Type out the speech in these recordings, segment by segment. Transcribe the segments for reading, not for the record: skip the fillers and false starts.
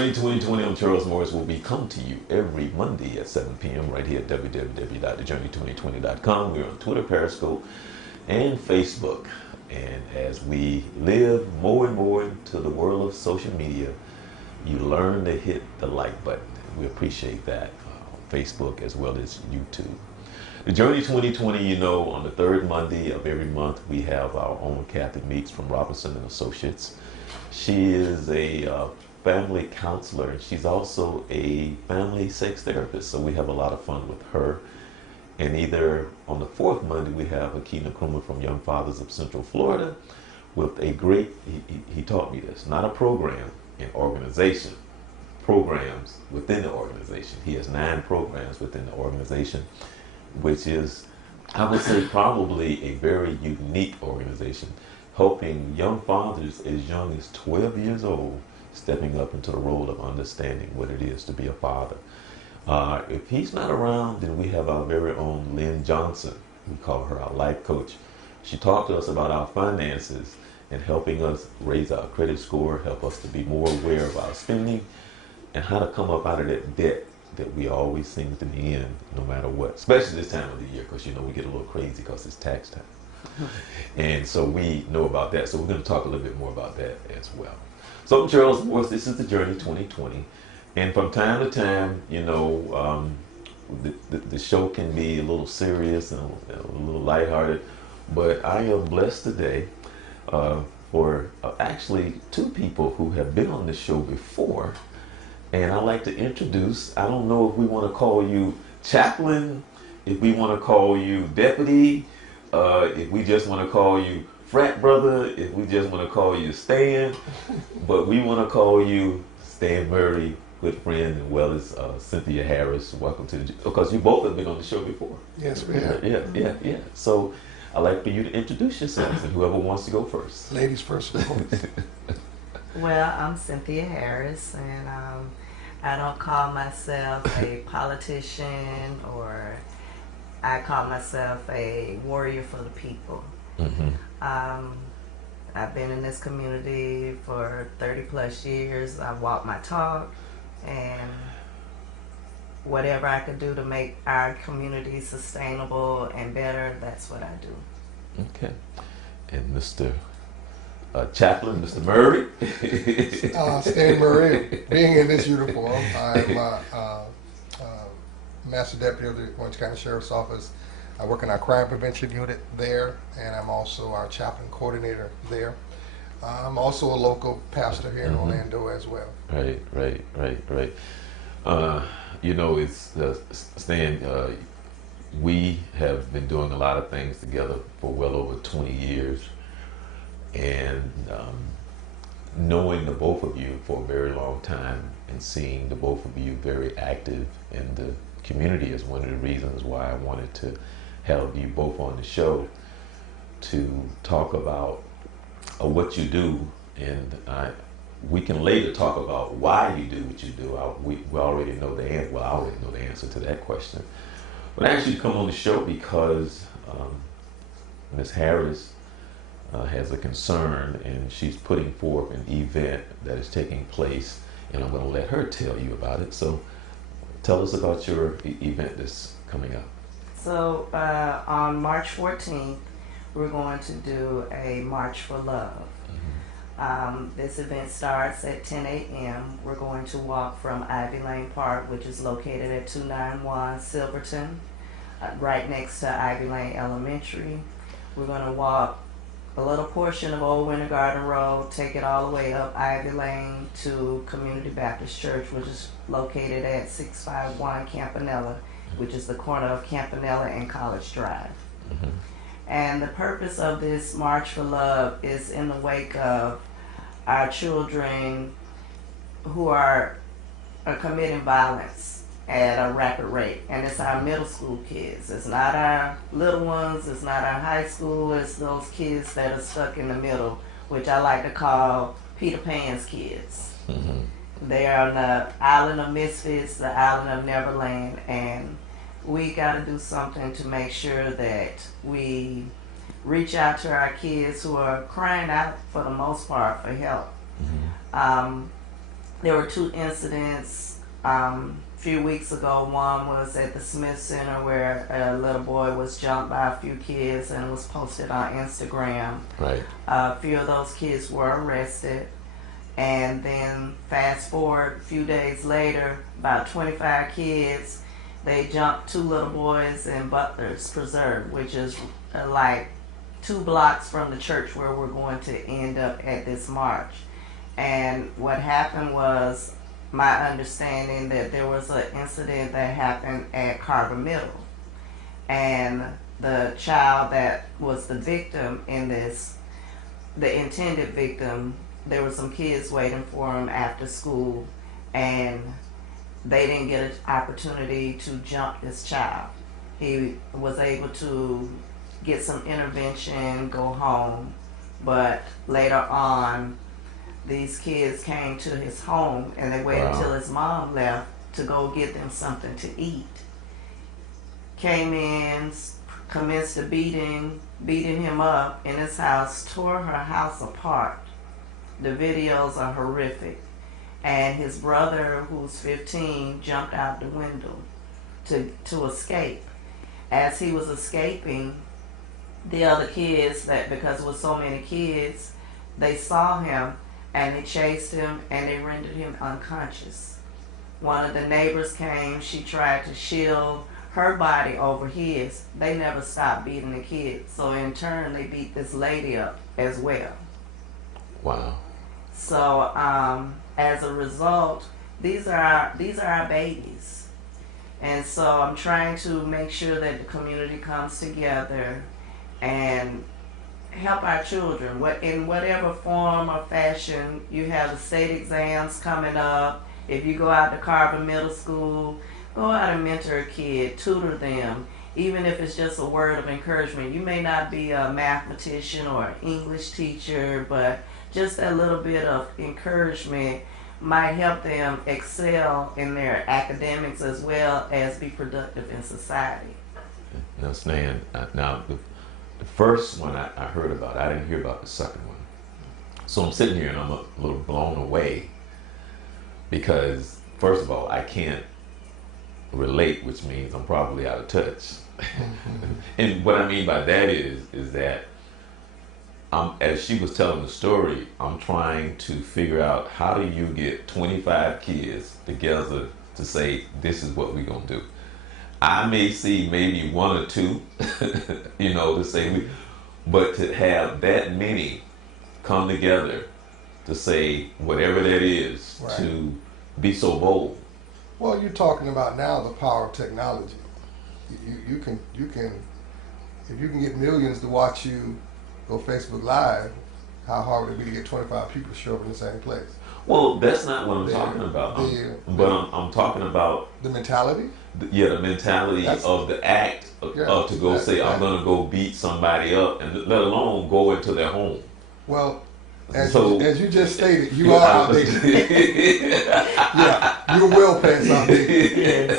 Journey 2020, I'm Charles Morris, will be come to you every Monday at 7 p.m. right here at www.thejourney2020.com. We're on Twitter, Periscope, and Facebook. And as we live more and more into the world of social media, you learn to hit the like button. We appreciate that on Facebook as well as YouTube. The Journey 2020, you know, on the third Monday of every month, we have our own Kathy Meeks from Robinson and Associates. She is a family counselor, and she's also a family sex therapist. So we have a lot of fun with her. And either on the fourth Monday, we have Akina Krumah from Young Fathers of Central Florida with a great, he taught me this, not a program, an organization, programs within the organization. He has 9 programs within the organization, which is, I would say, probably a very unique organization, helping young fathers as young as 12 years old, stepping up into the role of understanding what it is to be a father. If he's not around, then we have our very own Lynn Johnson. We call her our life coach. She talked to us about our finances and helping us raise our credit score, help us to be more aware of our spending, and how to come up out of that debt that we always seem to be in, no matter what, especially this time of the year, because, you know, we get a little crazy because it's tax time. And so we know about that. So we're going to talk a little bit more about that as well. So I'm Charles Morris. This is the Journey 2020. And from time to time, you know, the show can be a little serious and a little lighthearted. But I am blessed today for actually 2 people who have been on the show before. And I'd like to introduce, I don't know if we want to call you chaplain, if we want to call you deputy, if we just want to call you frat brother, if we just want to call you Stan, but we want to call you Stanley Murray, good friend, as well as Cynthia Harris. Welcome to the, because you both have been on the show before. Yes, we have. Yeah. So I'd like for you to introduce yourselves, and whoever wants to go first. Ladies first, of course. Well, I'm Cynthia Harris, and I don't call myself a politician, or I call myself a warrior for the people. Mm-hmm. I've been in this community for 30 plus years. I walk my talk, and whatever I could do to make our community sustainable and better, that's what I do. Okay. And Mr. Chaplain, Mr. Murray. Stanley Murray, being in this uniform, I'm Master Deputy of the Orange County Sheriff's Office. I work in our crime prevention unit there, and I'm also our chaplain coordinator there. I'm also a local pastor here in Orlando as well. Right. You know, it's Stan, we have been doing a lot of things together for well over 20 years. And knowing the both of you for a very long time and seeing the both of you very active in the community is one of the reasons why I wanted to have you both on the show to talk about what you do. And we can later talk about why you do what you do. We already know the answer. Well, I already know the answer to that question. But I asked you to come on the show because Ms. Harris has a concern, and she's putting forth an event that is taking place, and I'm going to let her tell you about it. So tell us about your event that's coming up. So on March 14th, we're going to do a March for Love. This event starts at 10 a.m. We're going to walk from Ivy Lane Park, which is located at 291 Silverton, right next to Ivy Lane Elementary. We're going to walk a little portion of Old Winter Garden Road, take it all the way up Ivy Lane to Community Baptist Church, which is located at 651 Campanella, which is the corner of Campanella and College Drive. And the purpose of this March for Love is in the wake of our children who are committing violence at a rapid rate. And it's our middle school kids. It's not our little ones, it's not our high school, it's those kids that are stuck in the middle, which I like to call Peter Pan's kids. They are on the island of misfits, the island of Neverland, and we got to do something to make sure that we reach out to our kids who are crying out for the most part for help. there were two incidents a few weeks ago. One was at the Smith Center where a little boy was jumped by a few kids and was posted on Instagram. Right. A few of those kids were arrested. And then fast forward a few days later, about 25 kids, they jumped two little boys in Butler's Preserve, which is like 2 blocks from the church where we're going to end up at this march. And what happened was, my understanding that there was an incident that happened at Carver Middle. And the child that was the victim in this, the intended victim, there were some kids waiting for him after school, and they didn't get an opportunity to jump this child. He was able to get some intervention, go home, but later on, these kids came to his home and they waited till his mom left to go get them something to eat. Came in, commenced a beating him up in his house, tore her house apart. The videos are horrific. And his brother, who's 15, jumped out the window to escape. As he was escaping, the other kids, that because it was so many kids, they saw him and they chased him and they rendered him unconscious. One of the neighbors came, she tried to shield her body over his. They never stopped beating the kids. So in turn, they beat this lady up as well. Wow. So as a result, these are our babies. And so I'm trying to make sure that the community comes together and help our children. In whatever form or fashion. You have the state exams coming up. If you go out to Carver Middle School, go out and mentor a kid, tutor them. Even if it's just a word of encouragement. You may not be a mathematician or an English teacher, but just a little bit of encouragement might help them excel in their academics as well as be productive in society. Now, Stan, now the first one I heard about, I didn't hear about the second one. So I'm sitting here and I'm a little blown away because, first of all, I can't relate, which means I'm probably out of touch. And what I mean by that is that as she was telling the story, I'm trying to figure out how do you get 25 kids together to say, this is what we're going to do. I may see maybe one or two, to say, but to have that many come together to say whatever that is, right, to be so bold. Well, you're talking about now the power of technology. You can, if you can get millions to watch you go Facebook Live, how hard would it be to get 25 people to show up in the same place? Well, that's not what I'm talking about. I'm talking about the mentality. The mentality of the act of to go say, I'm going to go beat somebody up, and let alone go into their home. Well, as you just stated, you are outdated. Yeah, you're well past outdated.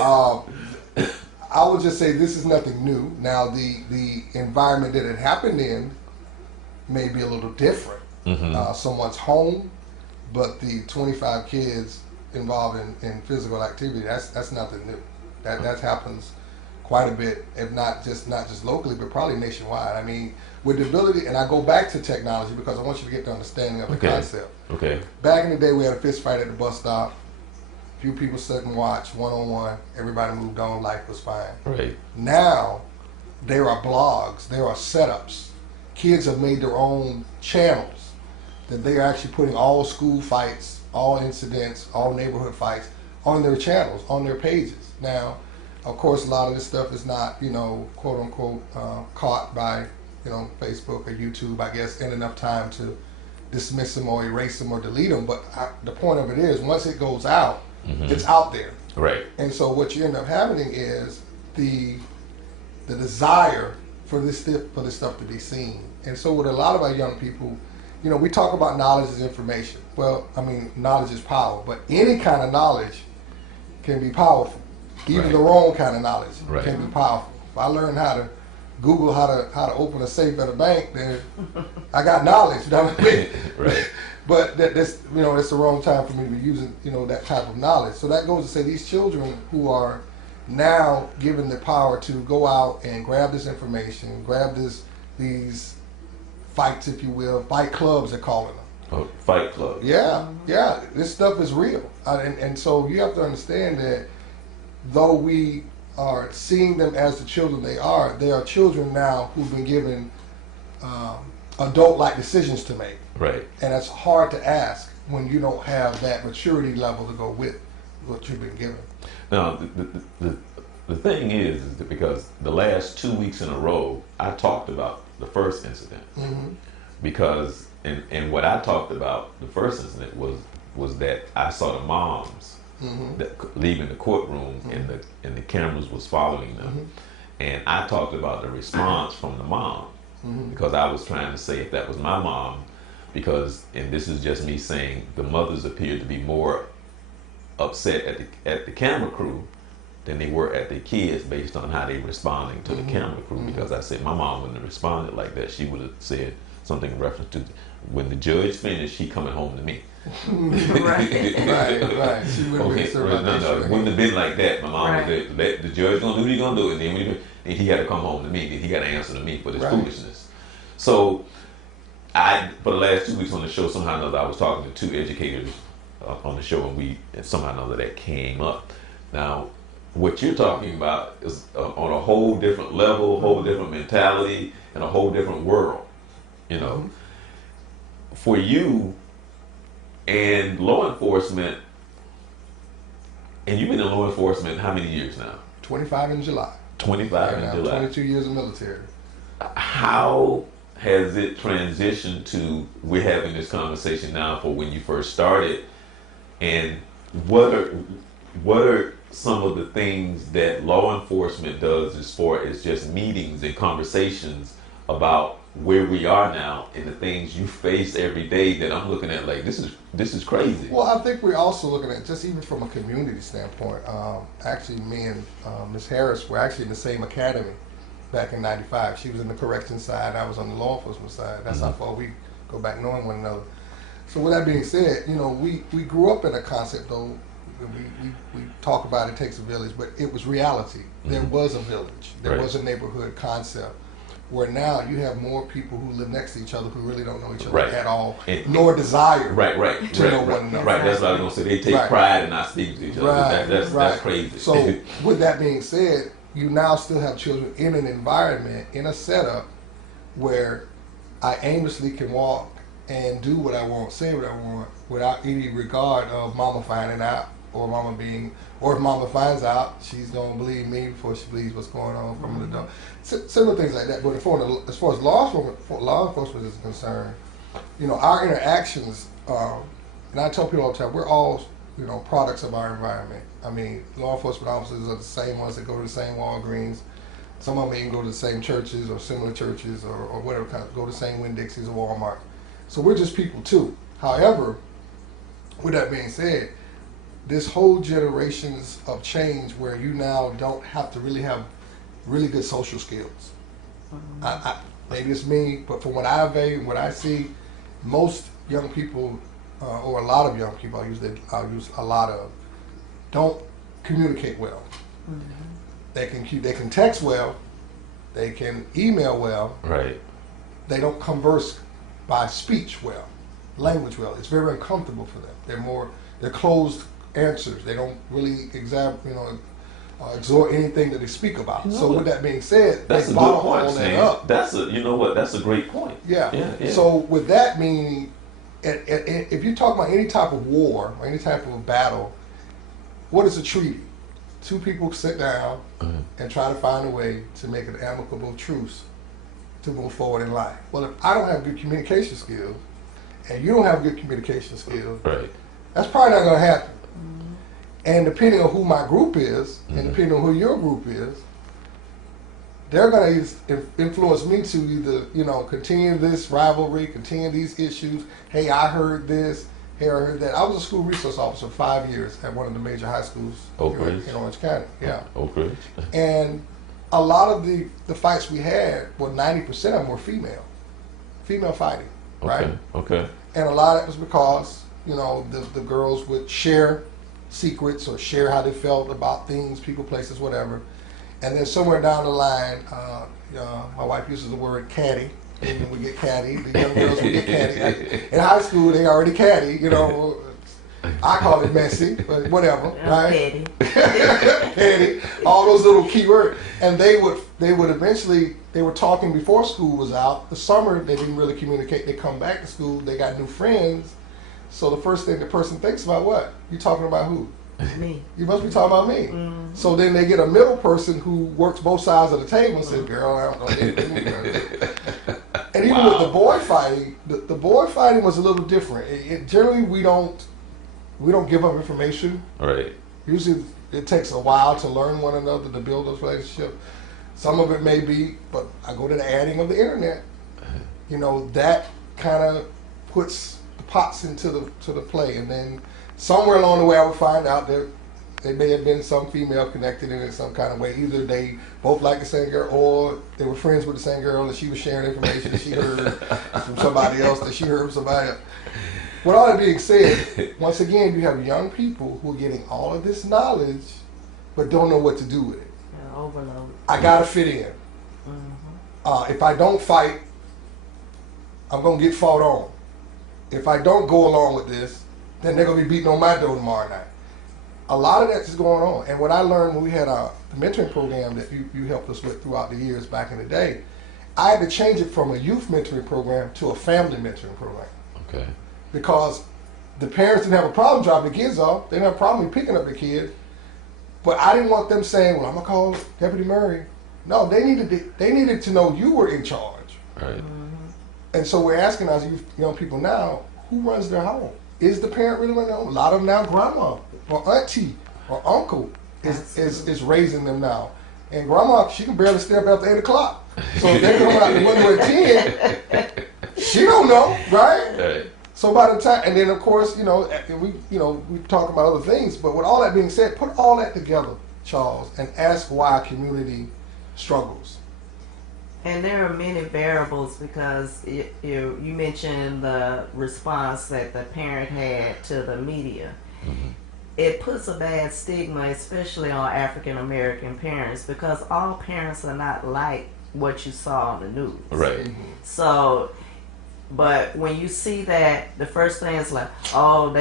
I would just say this is nothing new. Now, the environment that it happened in may be a little different. Mm-hmm. Someone's home, but the 25 kids involved in physical activity, that's nothing new. That happens quite a bit, if not just locally, but probably nationwide. I mean, with the ability, and I go back to technology because I want you to get the understanding of the concept. Okay. Back in the day, we had a fist fight at the bus stop. Few people sat and watched one-on-one. Everybody moved on. Life was fine. Right. Now, there are blogs. There are setups. Kids have made their own channels that they are actually putting all school fights, all incidents, all neighborhood fights on their channels, on their pages. Now, of course, a lot of this stuff is not, quote unquote, caught by, Facebook or YouTube, I guess, in enough time to dismiss them or erase them or delete them. But the point of it is, once it goes out, mm-hmm, it's out there. Right. And so what you end up having is the desire for this stuff to be seen. And so with a lot of our young people, we talk about knowledge is information. Well, I mean, knowledge is power, but any kind of knowledge can be powerful. Even the wrong kind of knowledge can be powerful. If I learn how to Google how to open a safe at a bank, then I got knowledge. You know what I mean? Right. But that's that's the wrong time for me to be using that type of knowledge. So that goes to say these children who are now given the power to go out and grab this information, grab these fights, if you will, fight clubs they're calling them. Oh, fight club. Yeah, yeah, this stuff is real, and so you have to understand that though we are seeing them as the children they are children now who've been given adult-like decisions to make. Right. And it's hard to ask when you don't have that maturity level to go with what you've been given. Now, the thing is that because the last 2 weeks in a row, I talked about the first incident. Mm-hmm. Because, and what I talked about the first incident was that I saw the moms leaving the courtroom and the cameras was following them. And I talked about the response from the mom. Because I was trying to say if that was my mom, because, and this is just me saying, the mothers appeared to be more upset at the camera crew than they were at the kids based on how they responding to the camera crew. Because I said my mom wouldn't have responded like that. She would have said something in reference to when the judge finished, she coming home to me. Right. She wouldn't have said about that. No, it wouldn't have been like that. My mom would have let the judge gonna do what he gonna do, and then and he had to come home to me. Then he got to answer to me for this foolishness. So for the last 2 weeks on the show, somehow or another, I was talking to two educators on the show, and somehow or another that came up. Now, what you're talking about is on a whole different level, whole different mentality, and a whole different world. For you and law enforcement, and you've been in law enforcement how many years now? 25 in July. 25 in July. 22 years in military. How has it transitioned to we're having this conversation now for when you first started, and what are some of the things that law enforcement does as far as just meetings and conversations about where we are now and the things you face every day that I'm looking at like this is crazy? Well, I think we're also looking at just even from a community standpoint. Actually, me and Ms. Harris were actually in the same academy back in '95. She was in the corrections side, I was on the law enforcement side. That's how far we go back knowing one another. So with that being said, we grew up in a concept though. We talk about it takes a village, but it was reality. There was a village. There was a neighborhood concept. Where now you have more people who live next to each other who really don't know each other at all, nor desire to know one another. Right, that's what I was going to say. They take pride in not speaking to each other. That's crazy. So with that being said, you now still have children in an environment, in a setup, where I aimlessly can walk and do what I want, say what I want, without any regard of mama finding out, or if mama finds out, she's gonna believe me before she believes what's going on from the adult. Similar things like that. But as far as law enforcement is concerned, our interactions, and I tell people all the time, we're all products of our environment. I mean, law enforcement officers are the same ones that go to the same Walgreens. Some of them even go to the same churches or similar churches or whatever go to the same Winn-Dixie's or Walmart. So we're just people too. However, with that being said, this whole generations of change where you now don't have to really have really good social skills. Maybe it's me, but from what I see, most young people, or a lot of young people, I'll use a lot of, don't communicate well. They can text well, they can email well. Right. They don't converse by speech well, language well. It's very uncomfortable for them. They're closed answers. They don't really exhort anything that they speak about. So with that being said, that's they a bottle good point, all that up. That's a great point. Yeah. So with that meaning, if you talk about any type of war or any type of battle, what is a treaty? Two people sit down and try to find a way to make an amicable truce to move forward in life. Well, if I don't have good communication skills and you don't have good communication skills, that's probably not going to happen. And depending on who my group is, and depending on who your group is, they're going to influence me to either, continue this rivalry, continue these issues. Hey, I heard this. Hey, I heard that. I was a school resource officer for 5 years at one of the major high schools in Orange County. Yeah. Okay. And a lot of the fights we had, 90% of them were female fighting, right? Okay. And a lot of it was because, the girls would share secrets or share how they felt about things, people, places, whatever. And then somewhere down the line, my wife uses the word caddy. And then we get caddy. The young girls would get caddy. In high school, they already caddy. I call it messy, but whatever, right? Petty. All those little key words. And they would eventually, they were talking before school was out. The summer, they didn't really communicate. They come back to school, they got new friends. So the first thing the person thinks about, what? You talking about who? Me. You must be talking about me. Mm-hmm. So then they get a middle person who works both sides of the table and says, girl, I don't know anything. And even with the boy fighting, the boy fighting was a little different. Generally, we don't give up information. Right. Usually, it takes a while to learn one another, to build those relationships. Some of it may be, but I go to the adding of the internet. That kind of puts the pots into the play, and then somewhere along the way, I would find out that there may have been some female connected in some kind of way. Either they both liked the same girl, or they were friends with the same girl, and she was sharing information that she heard from somebody else that she heard from somebody else. With all that being said, once again, you have young people who are getting all of this knowledge, but don't know what to do with it. Yeah, overload. I gotta fit in. Mm-hmm. If I don't fight, I'm gonna get fought on. If I don't go along with this, then they're gonna be beating on my door tomorrow night. A lot of that is going on. And what I learned when we had the mentoring program that you helped us with throughout the years back in the day, I had to change it from a youth mentoring program to a family mentoring program. Okay. Because the parents didn't have a problem dropping the kids off. They didn't have a problem with picking up the kids. But I didn't want them saying, well, I'm going to call Deputy Murray. No, they needed to know you were in charge. Right. Mm-hmm. And so we're asking our young people now, who runs their home? Is the parent really running their home? A lot of them now, grandma or auntie or uncle is raising them now. And grandma, she can barely stay up after 8 o'clock. So if they come out the window at 10, she don't know, right? Right. So by the time, and then of course, we talk about other things, but with all that being said, put all that together, Charles, and ask why our community struggles. And there are many variables because you mentioned the response that the parent had to the media. Mm-hmm. It puts a bad stigma, especially on African American parents, because all parents are not like what you saw on the news. Right. So, but when you see that, the first thing is like, oh,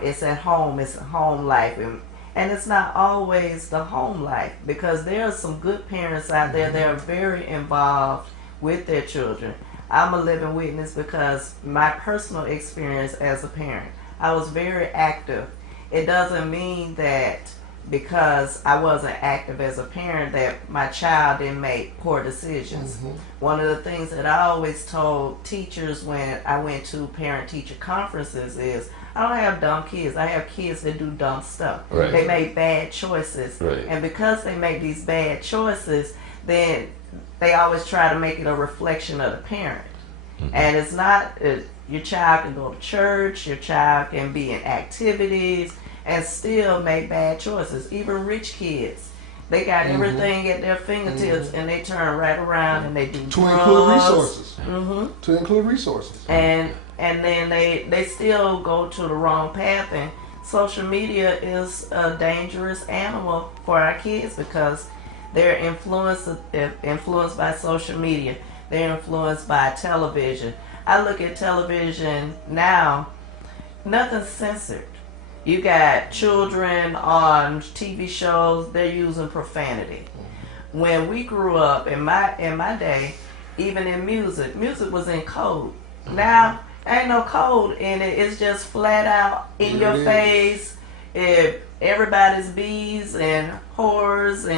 it's at home, it's a home life. And it's not always the home life, because there are some good parents out there that are very involved with their children. I'm a living witness because my personal experience as a parent, I was very active. It doesn't mean that because I wasn't active as a parent that my child didn't make poor decisions. Mm-hmm. One of the things that I always told teachers when I went to parent-teacher conferences is, I don't have dumb kids. I have kids that do dumb stuff. Right. They make bad choices. Right. And because they make these bad choices, then they always try to make it a reflection of the parent. Mm-hmm. And it's not, your child can go to church, your child can be in activities, and still make bad choices. Even rich kids, they got everything at their fingertips, and they turn right around and they do drugs. Include resources. Mm-hmm. To include resources. And then they still go to the wrong path. And social media is a dangerous animal for our kids because they're influenced by social media. They're influenced by television. I look at television now, nothing's censored. You got children on TV shows, they're using profanity. When we grew up, in my day, even in music was in code. Now, ain't no code in it. It's just flat out in your face. If everybody's bees and whores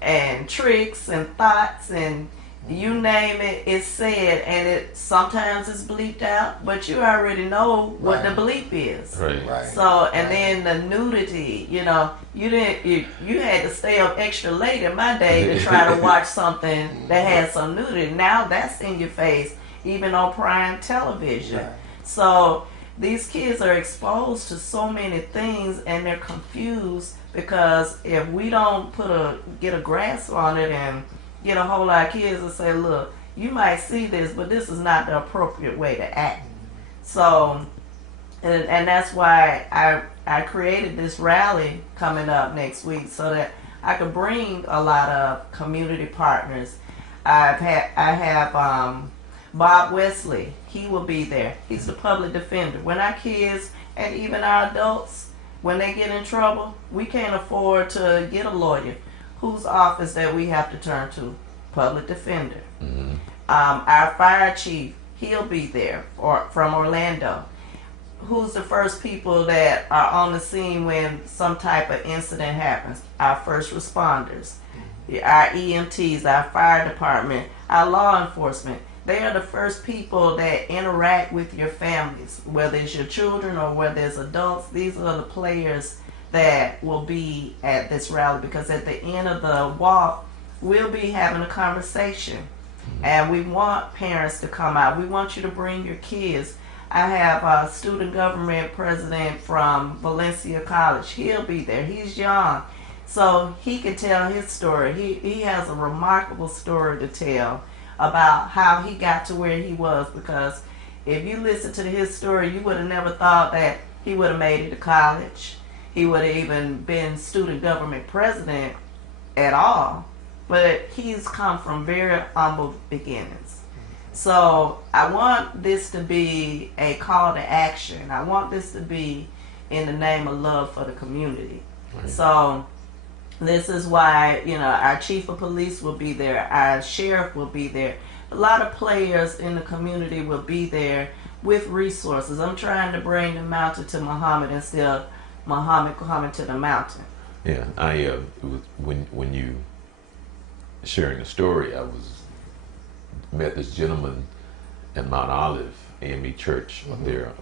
and tricks and thoughts and you name it, it's said, and it sometimes it's bleeped out, but you already know what the bleep is. Right. So, and then the nudity, you had to stay up extra late in my day to try to watch something that had some nudity. Now that's in your face, even on prime television. Right. So these kids are exposed to so many things, and they're confused because if we don't get a grasp on it and get a whole lot of kids and say, look, you might see this, but this is not the appropriate way to act. So, and that's why I created this rally coming up next week so that I could bring a lot of community partners. I have Bob Wesley. He will be there. He's the public defender. When our kids and even our adults, when they get in trouble, we can't afford to get a lawyer. Whose office that we have to turn to? Public defender. Mm-hmm. Our fire chief, he'll be there, or from Orlando. Who's the first people that are on the scene when some type of incident happens? Our first responders, our EMTs, our fire department, our law enforcement. They are the first people that interact with your families, whether it's your children or whether it's adults. These are the players that will be at this rally, because at the end of the walk, we'll be having a conversation. And we want parents to come out. We want you to bring your kids. I have a student government president from Valencia College. He'll be there. He's young, so he can tell his story. He has a remarkable story to tell about how he got to where he was, because if you listen to his story, you would have never thought that he would have made it to college. He would have even been student government president at all. But he's come from very humble beginnings. So I want this to be a call to action. I want this to be in the name of love for the community. Right. So this is why, our chief of police will be there, our sheriff will be there. A lot of players in the community will be there with resources. I'm trying to bring the mountain to Muhammad instead of Muhammad coming to the mountain. Yeah, when you sharing the story, I met this gentleman in Mount Olive, AME Church, up there,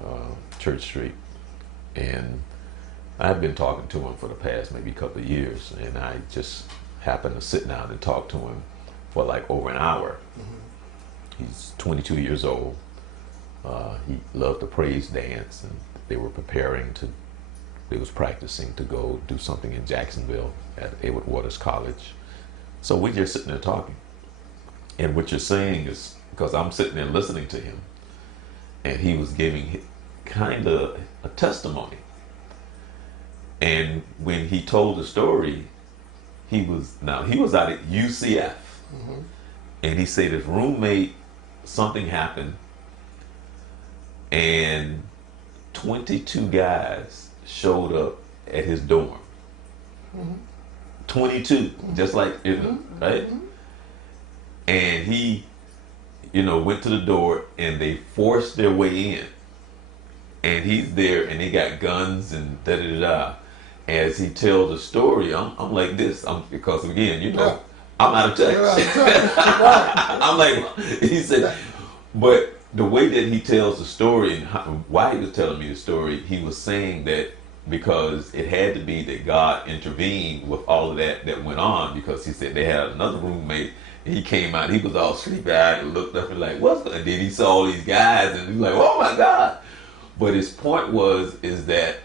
Church Street, and I've been talking to him for the past maybe couple of years, and I just happened to sit down and talk to him for like over an hour. Mm-hmm. He's 22 years old. He loved the praise dance, and they was practicing to go do something in Jacksonville at Edward Waters College. So we're just sitting there talking. And what you're saying is, because I'm sitting there listening to him, and he was giving kind of a testimony. And when he told the story, he was out at UCF. Mm-hmm. And he said his roommate, something happened, and 22 guys showed up at his dorm. Mm-hmm. 22, just like, right? Mm-hmm. And he, went to the door, and they forced their way in. And he's there, and they got guns and da-da-da-da. As he tells the story, I'm like this, because again, I'm out of touch. I'm like, he said, but the way that he tells the story and why he was telling me the story, he was saying that because it had to be that God intervened with all of that went on, because he said they had another roommate. He came out, he was all sleepy-eyed and looked up and like, what's going on? And then he saw all these guys and he was like, oh my God. But his point is that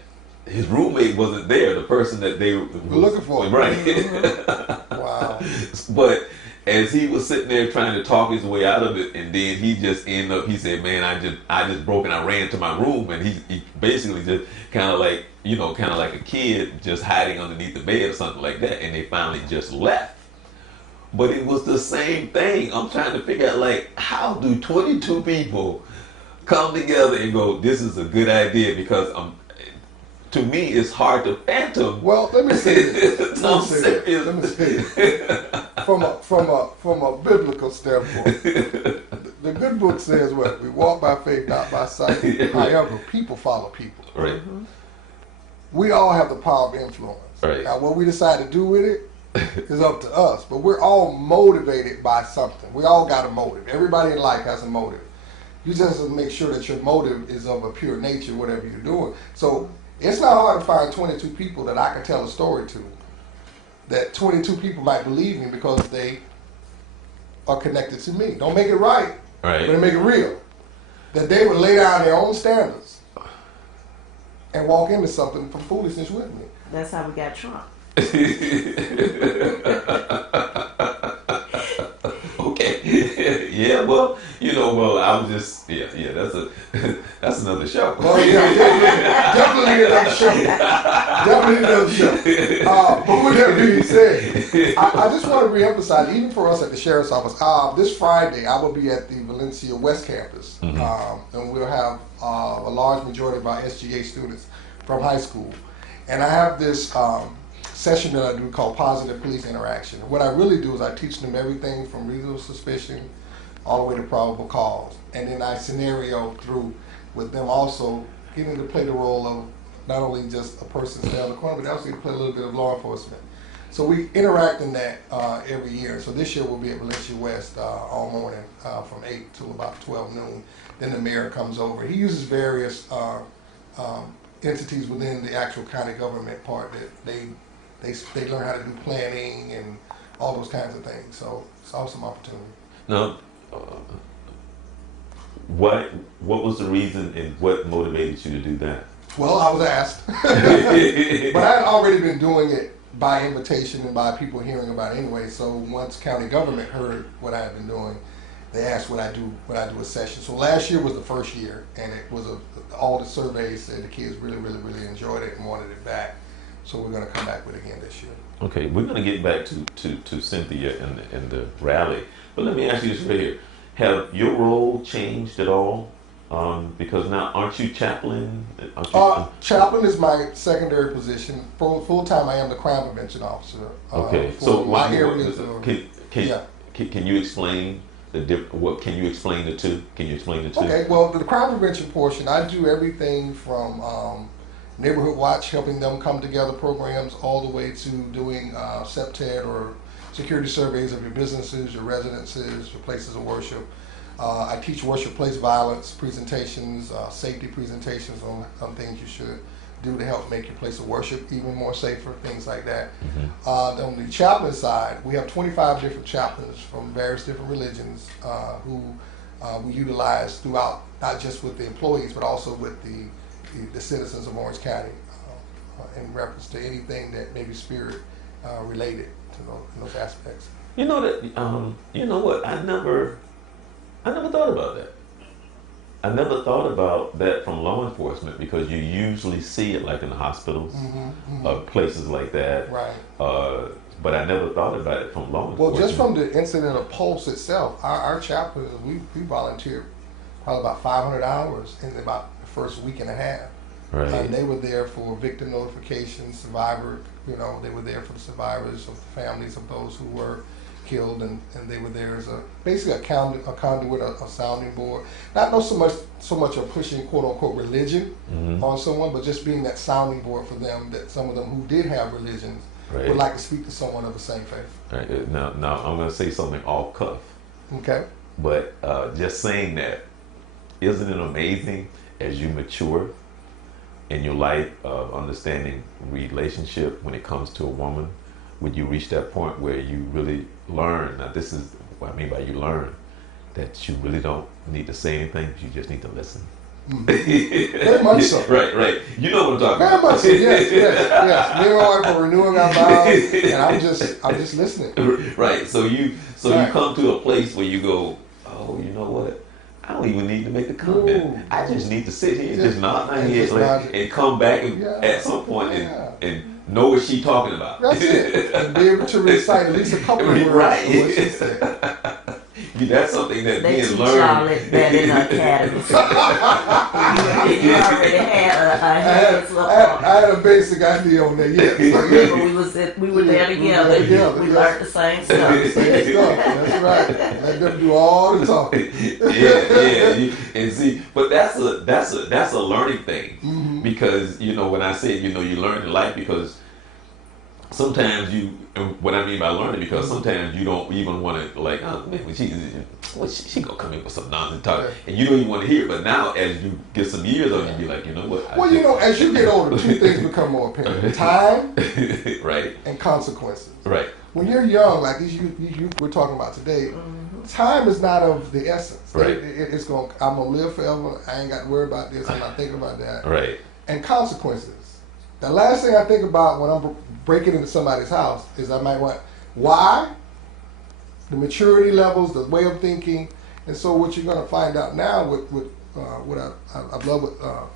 his roommate wasn't there, the person that they were looking for. Right. Mm-hmm. Wow. But as he was sitting there trying to talk his way out of it, and then he just ended up, he said, man, I just broke and I ran to my room, and he basically just kind of like a kid just hiding underneath the bed or something like that, and they finally just left. But it was the same thing. I'm trying to figure out, like, how do 22 people come together and go, this is a good idea? Because to me, it's hard to fathom. Well, let me say this. Let me say this. From a biblical standpoint, the good book says what? We walk by faith, not by sight. However, people follow people. Right. Mm-hmm. We all have the power of influence. Right. Now, what we decide to do with it is up to us. But we're all motivated by something. We all got a motive. Everybody in life has a motive. You just have to make sure that your motive is of a pure nature, whatever you're doing. So it's not hard to find 22 people that I can tell a story to. That 22 people might believe me because they are connected to me. Don't make it right, but make it real. That they would lay down their own standards and walk into something from foolishness with me. That's how we got Trump. Okay. Yeah, well, I was just, yeah, that's another show. Oh yeah, definitely another show. Definitely another show. But with that being said, I just want to reemphasize, even for us at the Sheriff's Office, this Friday I will be at the Valencia West Campus, and we'll have a large majority of our SGA students from high school. And I have this session that I do called Positive Police Interaction. What I really do is I teach them everything from reasonable suspicion all the way to probable cause. And then I scenario through with them also getting to play the role of not only just a person standing on the corner, but they also get to play a little bit of law enforcement. So we interact in that every year. So this year we'll be at Valencia West all morning from 8 to about 12 noon. Then the mayor comes over. He uses various entities within the actual county government part that they learn how to do planning and all those kinds of things. So it's awesome opportunity. Now, what was the reason and what motivated you to do that? Well, I was asked, but I had already been doing it by invitation and by people hearing about it anyway. So once county government heard what I had been doing, they asked would I do a session. So last year was the first year, and it was all the surveys said the kids really enjoyed it and wanted it back. So we're going to come back with it again this year. Okay, we're going to get back to Cynthia and the rally, but let me ask you this right here: have your role changed at all? Because now, aren't you chaplain? Chaplain is my secondary position. Full time, I am the crime prevention officer. Okay, so my areas can you explain what can you explain the two? Can you explain the two? Okay, well, the crime prevention portion, I do everything from neighborhood watch, helping them come together programs, all the way to doing SEPTED or security surveys of your businesses, your residences, your places of worship. I teach worship place violence presentations, safety presentations on things you should do to help make your place of worship even more safer, things like that. On the chaplain side, we have 25 different chaplains from various different religions who we utilize throughout, not just with the employees, but also with the citizens of Orange County in reference to anything that may be spirit related to those aspects. You know that, you know what, I never thought about that. I never thought about that from law enforcement, because you usually see it like in the hospitals, places like that. Right. But I never thought about it from law enforcement. Well, just from the incident of Pulse itself, our chaplains, we volunteered probably about 500 hours in about the first week and a half. Right. And they were there for victim notification, survivor, they were there for the survivors, of the families of those who were killed, and they were there as basically a conduit, a sounding board. Not so much of pushing quote unquote religion on someone, but just being that sounding board for them, that some of them who did have religions would like to speak to someone of the same faith. Right. Now I'm going to say something off cuff. Okay. But just saying that, isn't it amazing as you mature in your life of understanding relationship when it comes to a woman, when you reach that point where you really learn, now this is what I mean by you learn, that you really don't need to say anything, you just need to listen. Very much so. Right. You know what I'm talking Very about. much so. Yes. Me and my wife are renewing our vows, and I'm just listening. Right. So you come to a place where you go, oh, you know what? I don't even need to make a comment. Ooh. I just need to sit here and just nod my head and come back at some point and know what she's talking about. That's it. And be able to recite at least a couple of words of what she said. That's something that They being teach learned. y'all that in the academy. You already had a head I had a basic idea on that, yes. we were there together. We learned the same stuff. Same stuff. That's right. Let them do all the talking. And see, but that's a learning thing, because when I say you learn in life, because sometimes what I mean by learning, because sometimes you don't even want to, like, oh man, she gonna come in with some nonsense talk, and you don't even want to hear it. But now, as you get some years on, you be like, you know what? As you get older, two things become more apparent: time, right, and consequences. Right. When you're young, like these youth we're talking about today, time is not of the essence. Right. I'm gonna live forever. I ain't got to worry about this. I'm not thinking about that. Right. And consequences. The last thing I think about when I'm breaking into somebody's house is I might want why, the maturity levels, the way of thinking, And so what you're going to find out now with what I love what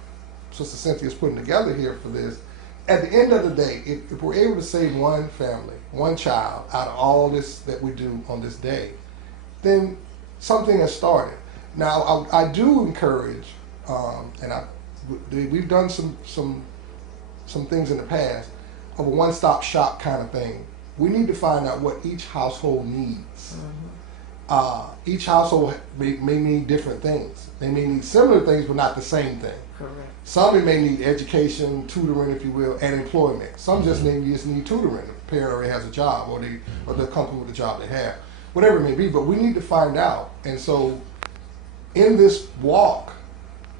Sister Cynthia's putting together here for this, at the end of the day, if we're able to save one family, one child out of all this that we do on this day, then something has started. Now, I do encourage, we've done some things in the past of a one-stop shop kind of thing. We need to find out what each household needs. Each household may need different things. They may need similar things, but not the same thing. Correct. Some may need education, tutoring, if you will, and employment. Some just need tutoring. If the parent already has a job, or they're comfortable with the job they have, whatever it may be. But we need to find out. And so, in this walk,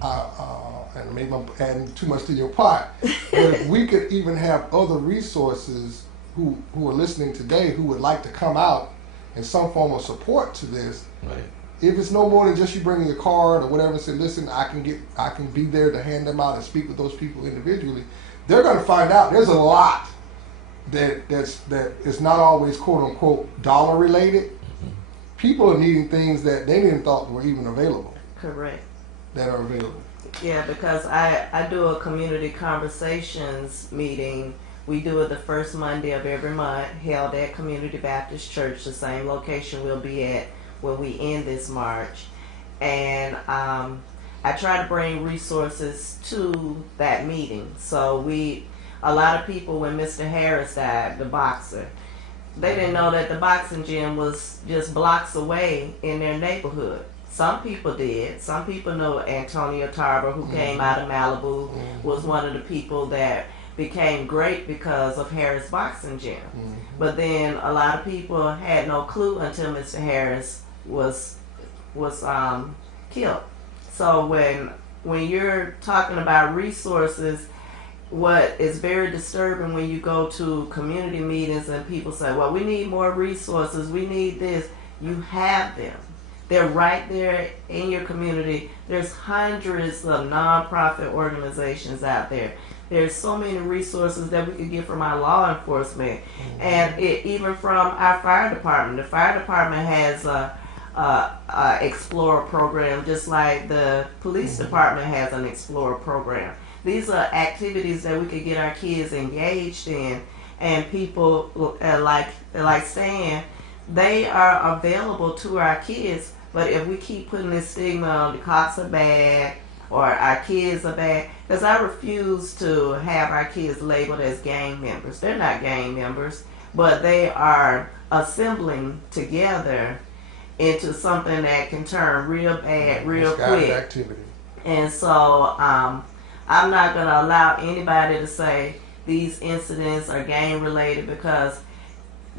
and maybe I'm adding too much to your pot, but if we could even have other resources who are listening today who would like to come out in some form of support to this. Right. If it's no more than just you bringing your card or whatever and say, listen, I can be there to hand them out and speak with those people individually, they're going to find out there's a lot that is not always quote unquote dollar related. People are needing things that they didn't thought were even available. Correct. That are available. Yeah, because I do a community conversations meeting. We do it the first Monday of every month, held at Community Baptist Church, the same location we'll be at when we end this March. And I try to bring resources to that meeting. So a lot of people, when Mr. Harris died, the boxer, they didn't know that the boxing gym was just blocks away in their neighborhood. Some people did. Some people know Antonio Tarver, who came out of Malibu, was one of the people that became great because of Harris Boxing Gym. But then a lot of people had no clue until Mr. Harris was killed. So when you're talking about resources, what is very disturbing when you go to community meetings and people say, well, we need more resources, we need this. You have them. They're right there in your community. There's hundreds of nonprofit organizations out there. There's so many resources that we could get from our law enforcement, and even from our fire department. The fire department has a Explorer program, just like the police department has an Explorer program. These are activities that we could get our kids engaged in, and people like Stan, they are available to our kids. But if we keep putting this stigma on the cops are bad or our kids are bad, because I refuse to have our kids labeled as gang members. They're not gang members, but they are assembling together into something that can turn real bad real quick. Activity. And so I'm not going to allow anybody to say these incidents are gang related, because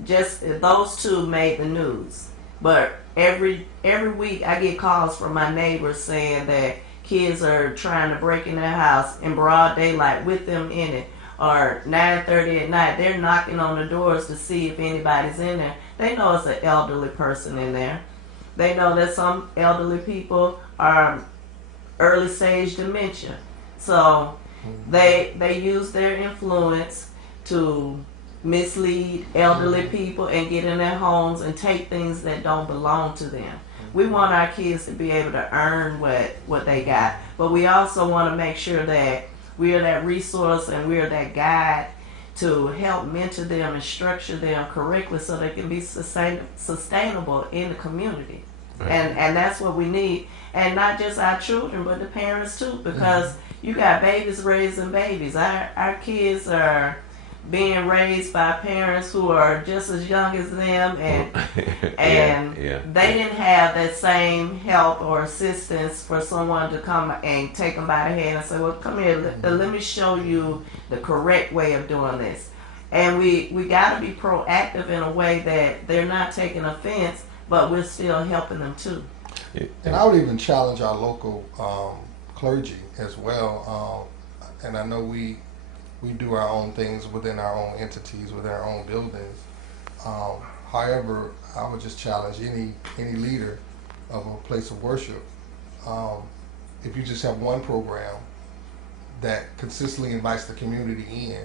just those two made the news. But every week I get calls from my neighbors saying that kids are trying to break in their house in broad daylight with them in it, or 9:30 at night they're knocking on the doors to see if anybody's in there. They know it's an elderly person in there. They know that some elderly people are early stage dementia. So they use their influence to mislead elderly people and get in their homes and take things that don't belong to them. We want our kids to be able to earn what they got, but we also want to make sure that we are that resource and we are that guide to help mentor them and structure them correctly so they can be sustainable in the community. Right. And that's what we need. And not just our children, but the parents too, because you got babies raising babies. Our kids are being raised by parents who are just as young as them, and they didn't have that same help or assistance for someone to come and take them by the hand and say, well, come here, let me show you the correct way of doing this. And we got to be proactive in a way that they're not taking offense, but we're still helping them too. And I would even challenge our local clergy as well. And I know we do our own things within our own entities, within our own buildings. However, I would just challenge any leader of a place of worship. If you just have one program that consistently invites the community in,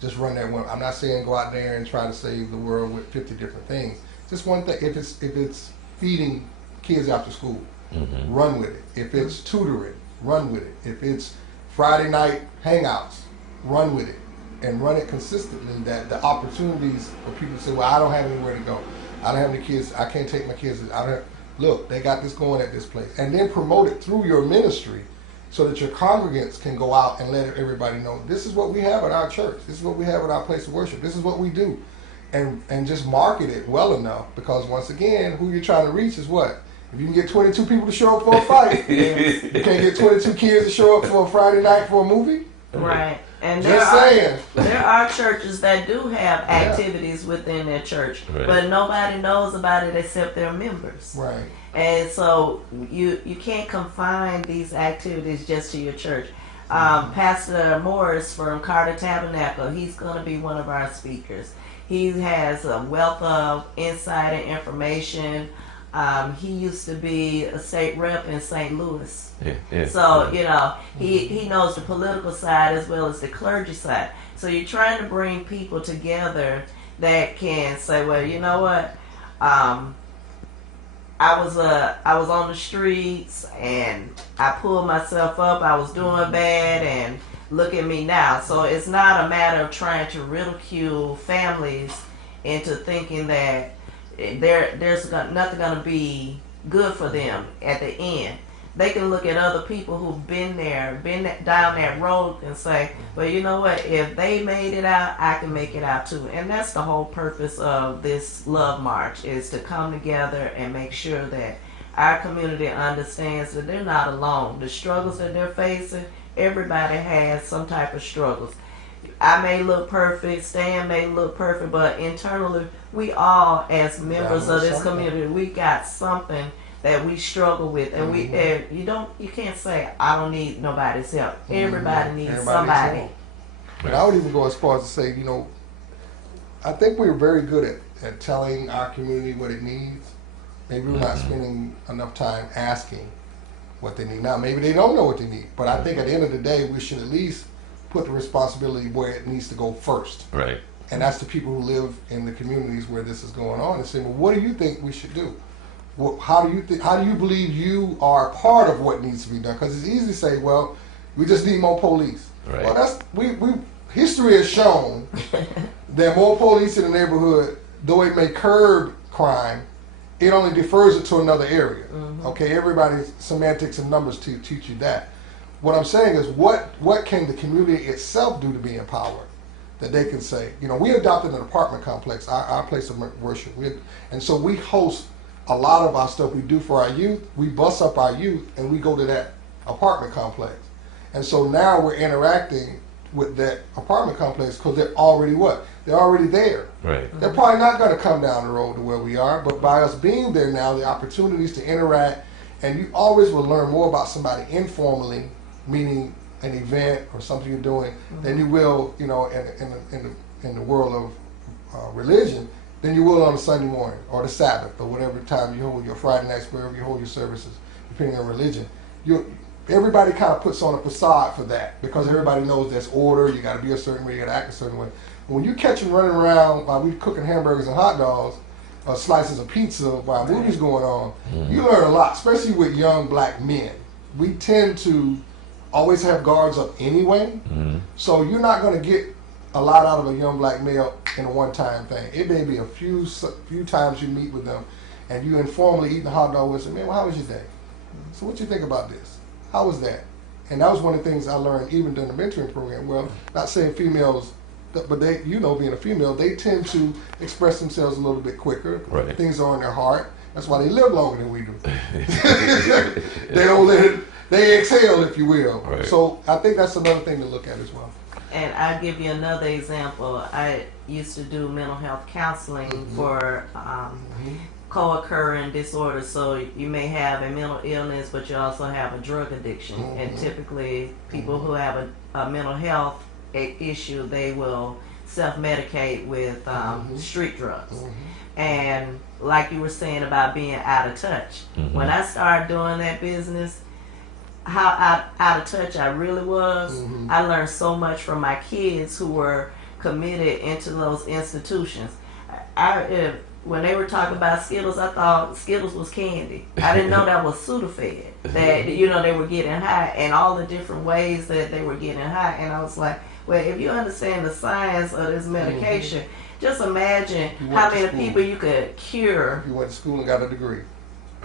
just run that one. I'm not saying go out there and try to save the world with 50 different things. Just one thing. If it's feeding kids after school, run with it. If it's tutoring, run with it. If it's Friday night hangouts, run with it. And run it consistently, that the opportunities for people to say, well, I don't have anywhere to go. I don't have any kids. I can't take my kids. Look, they got this going at this place. And then promote it through your ministry so that your congregants can go out and let everybody know, this is what we have at our church. This is what we have at our place of worship. This is what we do. And just market it well enough, because once again, who you're trying to reach is what? If you can get 22 people to show up for a fight, you can't get 22 kids to show up for a Friday night for a movie? Right. And there are churches that do have activities within their church, but nobody knows about it except their members. Right. And so you can't confine these activities just to your church. Pastor Morris from Carter Tabernacle, he's going to be one of our speakers. He has a wealth of insight and information. He used to be a state rep in St. Louis. So, he knows the political side as well as the clergy side. So you're trying to bring people together that can say, well, you know what? I was on the streets and I pulled myself up. I was doing bad, and look at me now. So it's not a matter of trying to ridicule families into thinking that there's nothing going to be good for them at the end. They can look at other people who've been down that road and say, well, you know what, if they made it out, I can make it out too. And that's the whole purpose of this Love March, is to come together and make sure that our community understands that they're not alone. The struggles that they're facing, everybody has some type of struggles. I may look perfect, Stan may look perfect, but internally, we all, as members of this community, we got something that we struggle with, and you can't say I don't need nobody's help. Everybody needs somebody. But I would even go as far as to say, I think we're very good at telling our community what it needs. Maybe we're not spending enough time asking what they need. Now, maybe they don't know what they need, but I think at the end of the day, we should at least put the responsibility where it needs to go first. Right. And that's the people who live in the communities where this is going on, and say, well, what do you think we should do? How do you believe you are part of what needs to be done? Because it's easy to say, well, we just need more police. Right. Well, history has shown that more police in the neighborhood, though it may curb crime, it only defers it to another area. Okay, everybody's semantics and numbers teach you that. What I'm saying is, what can the community itself do to be empowered? That they can say, we adopted an apartment complex, our place of worship, and so we host a lot of our stuff we do for our youth. We bus up our youth and we go to that apartment complex. And so now we're interacting with that apartment complex because they're already what? They're already there. Right. They're probably not going to come down the road to where we are, but by us being there now, the opportunities to interact, and you always will learn more about somebody informally, meaning an event or something you're doing, than you will, in the world of religion, than you will on a Sunday morning or the Sabbath or whatever time you hold your Friday nights, wherever you hold your services, depending on religion. Everybody kind of puts on a facade for that because everybody knows there's order, you got to be a certain way, you got to act a certain way. But when you catch them running around while we cooking hamburgers and hot dogs, or slices of pizza while movies going on, you learn a lot, especially with young black men. We tend to always have guards up anyway, so you're not going to get a lot out of a young black male in a one-time thing. It may be a few times you meet with them, and you informally eating a hot dog with them. Man, well, how was your day? So what you think about this? How was that? And that was one of the things I learned even during the mentoring program. Well, not saying females, but they, being a female, they tend to express themselves a little bit quicker. Right. Things are on their heart. That's why they live longer than we do. They don't let it. They exhale, if you will. Right. So I think that's another thing to look at as well. And I'll give you another example. I used to do mental health counseling for co-occurring disorders. So you may have a mental illness, but you also have a drug addiction. And typically people who have a mental health issue, they will self-medicate with street drugs. And like you were saying about being out of touch, when I started doing that business, how out of touch I really was, I learned so much from my kids who were committed into those institutions. when they were talking about Skittles, I thought Skittles was candy. I didn't know that was Sudafed. That they were getting high, and all the different ways that they were getting high. And I was like, well, if you understand the science of this medication, just imagine how many people you could cure. You went to school and got a degree.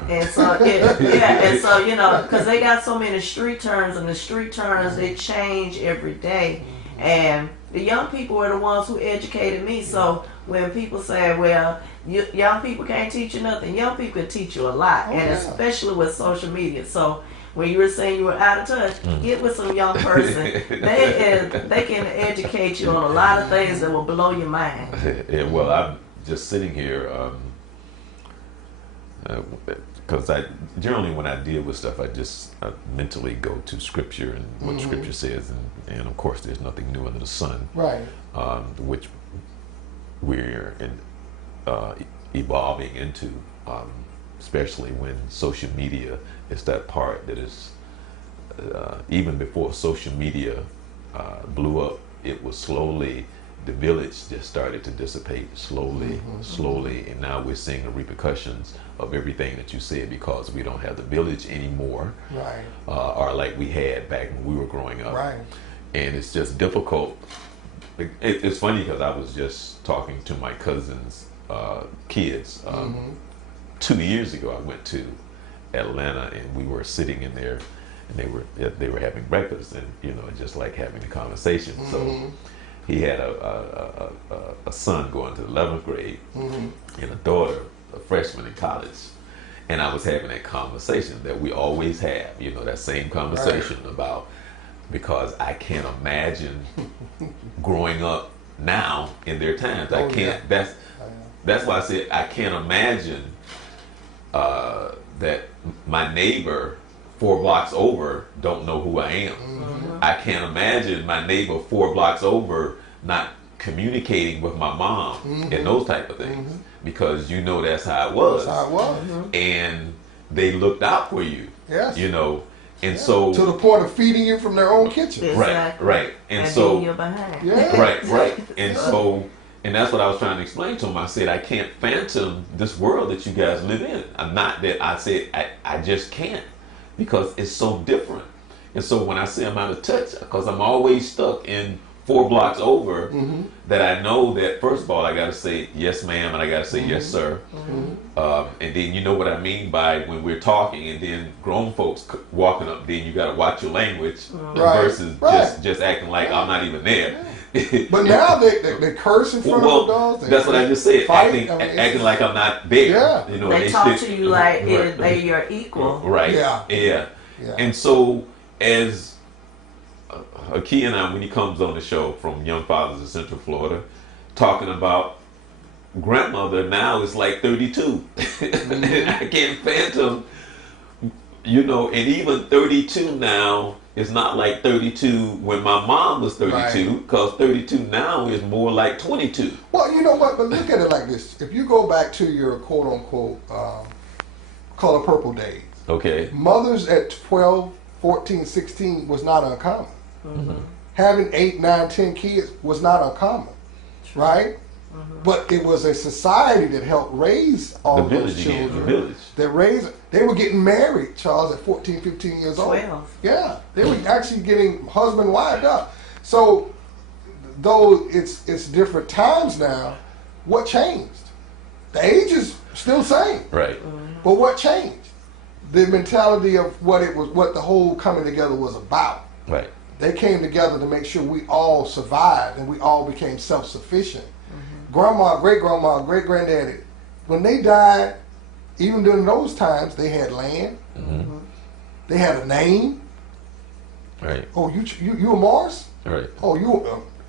And so, and so because they got so many street terms, and the street terms, they change every day. And the young people are the ones who educated me. So when people say, well, young people can't teach you nothing, young people can teach you a lot, and especially with social media. So when you were saying you were out of touch, get with some young person. They can educate you on a lot of things that will blow your mind. Yeah, well, I'm just sitting here because I generally, when I deal with stuff, I just mentally go to scripture and what scripture says, and of course there's nothing new under the sun, Right. Which we're evolving into, especially when social media is that part that is even before social media blew up, it was slowly, the village just started to dissipate slowly, and now we're seeing the repercussions of everything that you said, because we don't have the village anymore, Right. or like we had back when we were growing up. Right. And it's just difficult. It's funny because I was just talking to my cousin's kids. 2 years ago, I went to Atlanta, and we were sitting in there, and they were having breakfast, and just like having a conversation. So he had a son going to the 11th grade, and a daughter, a freshman in college. And I was having that conversation that we always have, that same conversation about, because I can't imagine growing up now in their times. I can't. That's why I said I can't imagine that my neighbor 4 blocks over don't know who I am. I can't imagine my neighbor 4 blocks over not communicating with my mom and those type of things, because that's how it was. That's how it was. And they looked out for you. Yes. And so to the point of feeding you from their own kitchen. Exactly. Right. And so then you're behind. Yeah. Right. And so, and that's what I was trying to explain to him. I said, I can't phantom this world that you guys live in. I'm not that. I said, I just can't, because it's so different. And so when I say I'm out of touch, because I'm always stuck in 4 blocks over, that I know that, first of all, I got to say yes ma'am, and I got to say yes sir. And then you know what I mean by when we're talking, and then grown folks walking up, then you got to watch your language versus just acting like I'm not even there. But now they curse in front of the dogs. That's what I just said. Acting like I'm not there. Yeah. They talk to you like they're your equal. Right. Yeah. And so as Aki and I, when he comes on the show from Young Fathers of Central Florida, talking about grandmother now is like 32. I can't phantom, and even 32 now is not like 32 when my mom was 32, because 32 now is more like 22. Well, you know what? But look at it like this. If you go back to your quote-unquote color purple days, okay, mothers at 12, 14, 16 was not uncommon. Having 8, 9, 10 kids was not uncommon, right? But it was a society that helped raise all those children. They were getting married, Charles, at 14, 15 years old. 12. Yeah, they were actually getting husband and wife up. So, though it's different times now, what changed? The age is still the same. Right. But what changed? The mentality of what the whole coming together was about. Right. They came together to make sure we all survived and we all became self-sufficient. Grandma, great-grandma, great-granddaddy, when they died, even during those times, they had land. They had a name. Right. Oh, you a Morris? Right. Oh,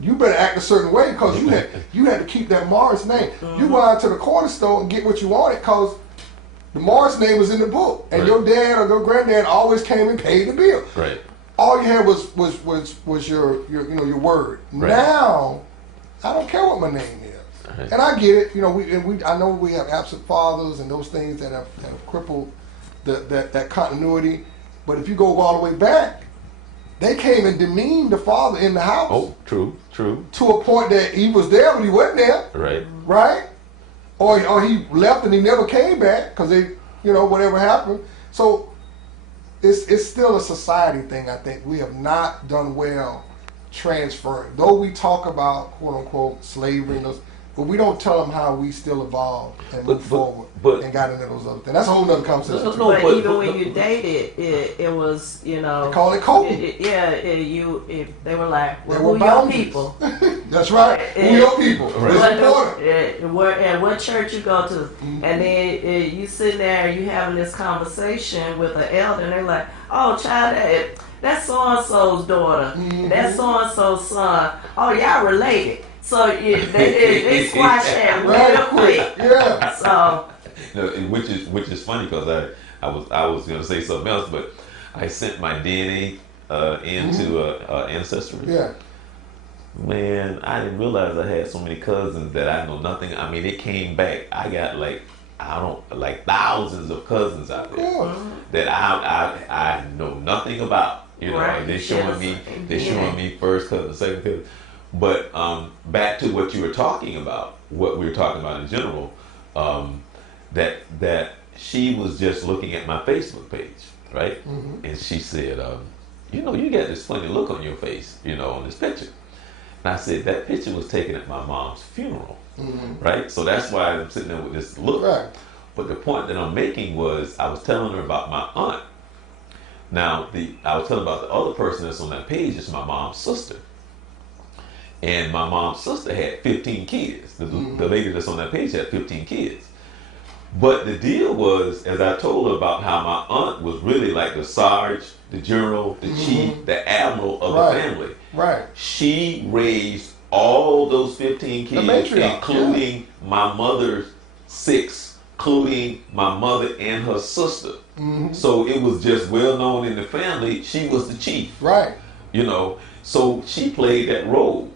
you better act a certain way, because you had to keep that Morris name. You go out to the corner store and get what you wanted, because the Morris name was in the book, and your dad or your granddad always came and paid the bill. Right. All you had was your word. Right. Now, I don't care what my name is. Right. And I get it. I know we have absent fathers and those things that have crippled that continuity. But if you go all the way back, they came and demeaned the father in the house. Oh, true. To a point that he was there, but he wasn't there. Right. Right? or he left and he never came back because whatever happened. So it's still a society thing. I think we have not done well transferring. Though we talk about quote unquote slavery, but we don't tell them how we still evolved and moved forward and got into those other things. That's a whole nother conversation. But even when you dated, it was They call it coping. They were like, well, There were who your boundaries. people? That's right. Who your people? It's important. What church you go to, and then you sitting there and you having this conversation with an elder, and they're like, "Oh, child, that's so and so's daughter, that's so and so's son. Oh, y'all related." So they squash that real quick. Yeah. So, which is funny because I was going to say something else, but I sent my DNA into Ancestry. Yeah. Man, I didn't realize I had so many cousins that I know nothing. I mean, it came back. I got thousands of cousins out there that I know nothing about. Right. And they're showing me first cousin, second cousin. But back to what you were talking about, what we were talking about in general, that she was just looking at my Facebook page, right? And she said, you got this funny look on your face, on this picture. And I said, that picture was taken at my mom's funeral, right? So that's why I'm sitting there with this look. Right. But the point that I'm making was I was telling her about my aunt. Now, I was telling about the other person that's on that page is my mom's sister. And my mom's sister had 15 kids. The lady that's on that page had 15 kids. But the deal was, as I told her about how my aunt was really like the Sarge, the General, the Chief, the Admiral of the family. Right. She raised all those 15 kids, including my mother's 6, including my mother and her sister. So it was just well known in the family, she was the chief. Right. So she played that role.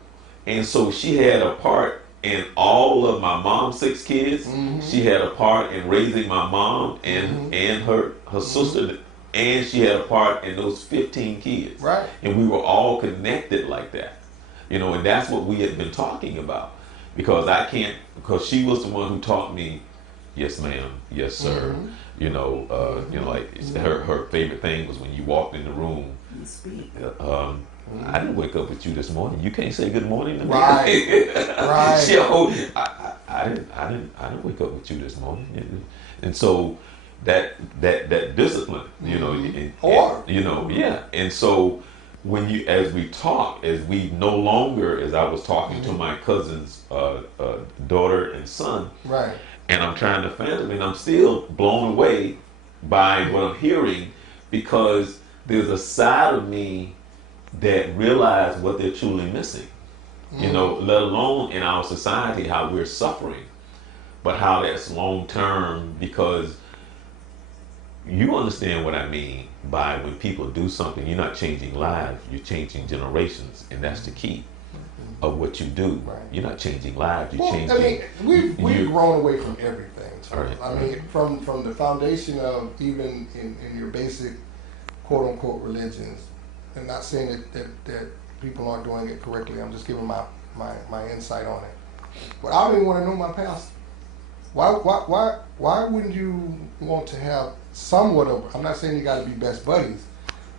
And so she had a part in all of my mom's 6 kids. She had a part in raising my mom and her sister, and she had a part in those 15 kids. Right. And we were all connected like that. And that's what we had been talking about. Because she was the one who taught me, yes ma'am, yes sir. Her favorite thing was when you walked in the room. you speak. I didn't wake up with you this morning. You can't say good morning to me. Right. Right. I didn't wake up with you this morning. And so that discipline, And so as we no longer, as I was talking to my cousin's daughter and son, Right. and I'm trying to fathom, and I'm still blown away by what I'm hearing, because there's a side of me that realize what they're truly missing. Let alone in our society how we're suffering, but how that's long term, because you understand what I mean by when people do something, you're not changing lives, you're changing generations, and that's the key of what you do. Right. You're not changing lives, you're changing. I mean, we've grown away from everything. Right. I mean, from the foundation of even in your basic quote unquote religions, and not saying that people aren't doing it correctly. I'm just giving my insight on it. But I don't even want to know my pastor. Why wouldn't you want to have somewhat of? I'm not saying you got to be best buddies,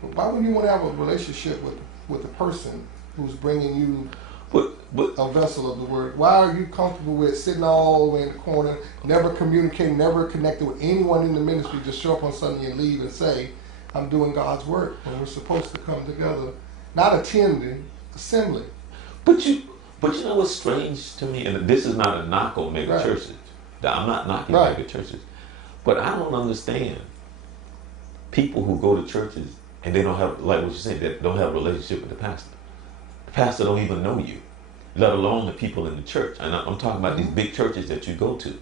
but why wouldn't you want to have a relationship with the person who's bringing you a vessel of the word? Why are you comfortable with sitting all the way in the corner, never communicating, never connected with anyone in the ministry, just show up on Sunday and leave and say, I'm doing God's work, when we're supposed to come together, not attending assembly. But you know what's strange to me, and this is not a knock on mega churches. I'm not knocking mega churches, but I don't understand people who go to churches and they don't have, like what you said, that don't have a relationship with the pastor. The pastor don't even know you, let alone the people in the church. And I'm talking about these big churches that you go to.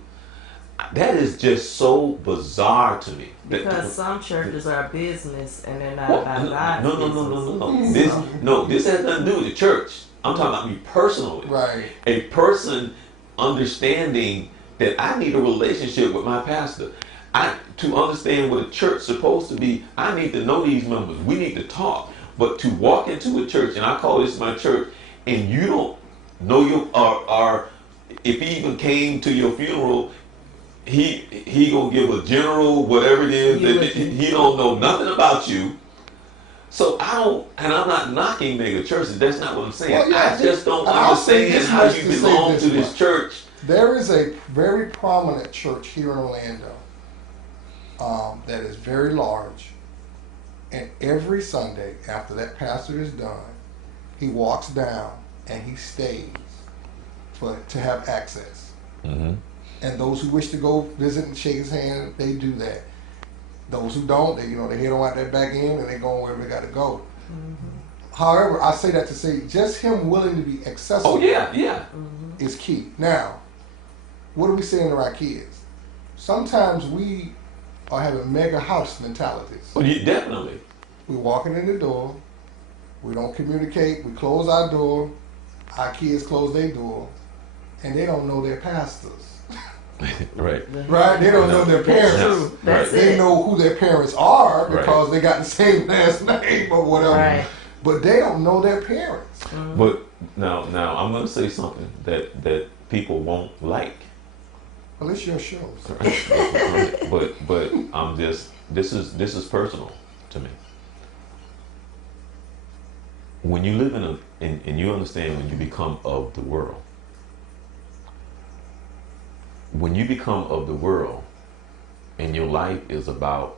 That is just so bizarre to me. Because some churches are business and they're not about God's business. This has nothing to do with the church. I'm talking about me personally. Right. A person understanding that I need a relationship with my pastor. To understand what a church is supposed to be, I need to know these members. We need to talk. But to walk into a church, and I call this my church, and you don't know if he even came to your funeral, he gonna give a general whatever it is that he don't know nothing about you. So I don't, and I'm not knocking mega churches. That's not what I'm saying. Well, yeah, I just don't I'll say understand this how much you to say belong this to this much. church. There is a very prominent church here in Orlando that is very large, and every Sunday after that pastor is done, he walks down and he stays to have access. Mm-hmm. And those who wish to go visit and shake his hand, they do that. Those who don't, they head on out that back end and they go wherever they got to go. Mm-hmm. However, I say that to say just him willing to be accessible. Oh yeah. Is key. Now, what are we saying to our kids? Sometimes we are having mega house mentalities. Well, definitely. We're walking in the door. We don't communicate. We close our door. Our kids close their door, and they don't know their pastors. Right. Right? They don't know their parents. That's They it. know who their parents are because they got the same last name or whatever. Right. But they don't know their parents. Mm-hmm. But now I'm going to say something that people won't like. Well, it's your show. So. but I'm just this is personal to me. When you live and you understand when you become of the world. When you become of the world and your life is about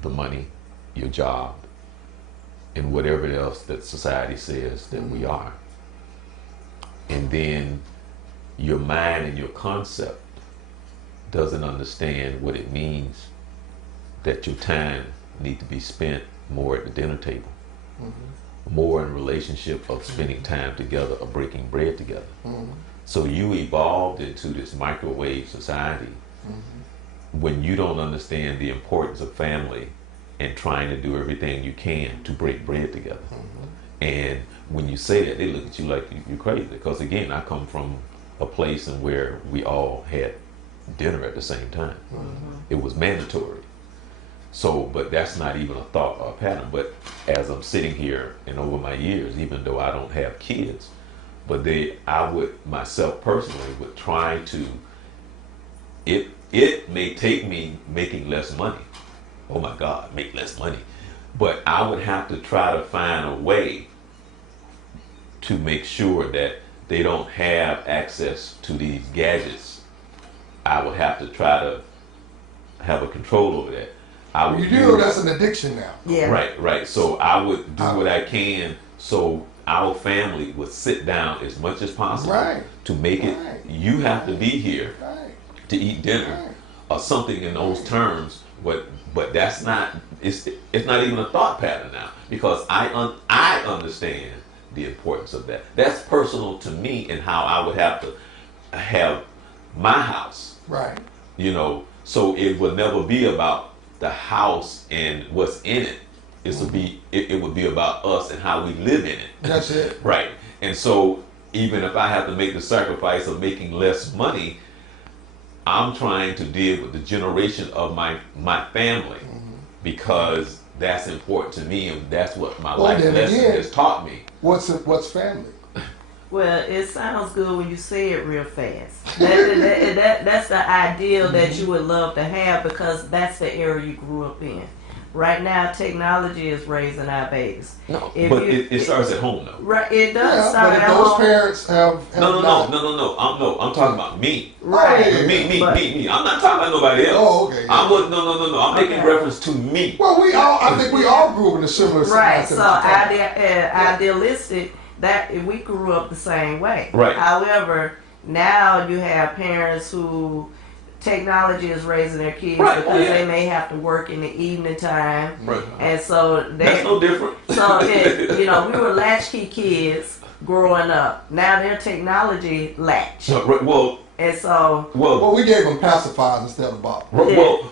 the money, your job, and whatever else that society says that we are, and then your mind and your concept doesn't understand what it means that your time need to be spent more at the dinner table, more in relationship of spending time together or breaking bread together. So you evolved into this microwave society when you don't understand the importance of family and trying to do everything you can to break bread together. And when you say that, they look at you like you're crazy. Because again, I come from a place in where we all had dinner at the same time. It was mandatory. So, but that's not even a thought or a pattern. But as I'm sitting here and over my years, even though I don't have kids, but I would myself personally would try to. It may take me making less money. Oh my God, make less money. But I would have to try to find a way to make sure that they don't have access to these gadgets. I would have to try to have a control over that. You do know that's an addiction now. Yeah. Right. So I would do what I can so our family would sit down as much as possible to make it. You have to be here to eat dinner or something in those terms. But that's not. It's not even a thought pattern now because I understand the importance of that. That's personal to me and how I would have to have my house. Right. So it would never be about the house and what's in it. It would be about us and how we live in it. That's it. Right. And so even if I have to make the sacrifice of making less money, I'm trying to deal with the generation of my family because that's important to me and that's what my life lesson has taught me. What's family? Well, it sounds good when you say it real fast. That's the ideal that you would love to have because that's the era you grew up in. Right now, technology is raising our babies. No, but it starts at home though. Right, it does start but if at those home. parents have No. I'm talking about me. Right. Me. I'm not talking about nobody else. Oh, okay. No. I'm making reference to me. Well, I think we all grew up in a similar Right. So situation. idealistic that we grew up the same way. Right. However, now you have parents who technology is raising their kids because they may have to work in the evening time, and so that's no different. So we were latchkey kids growing up. Now they're technology latch. Well. And so, well, we gave them pacifiers instead of bottles.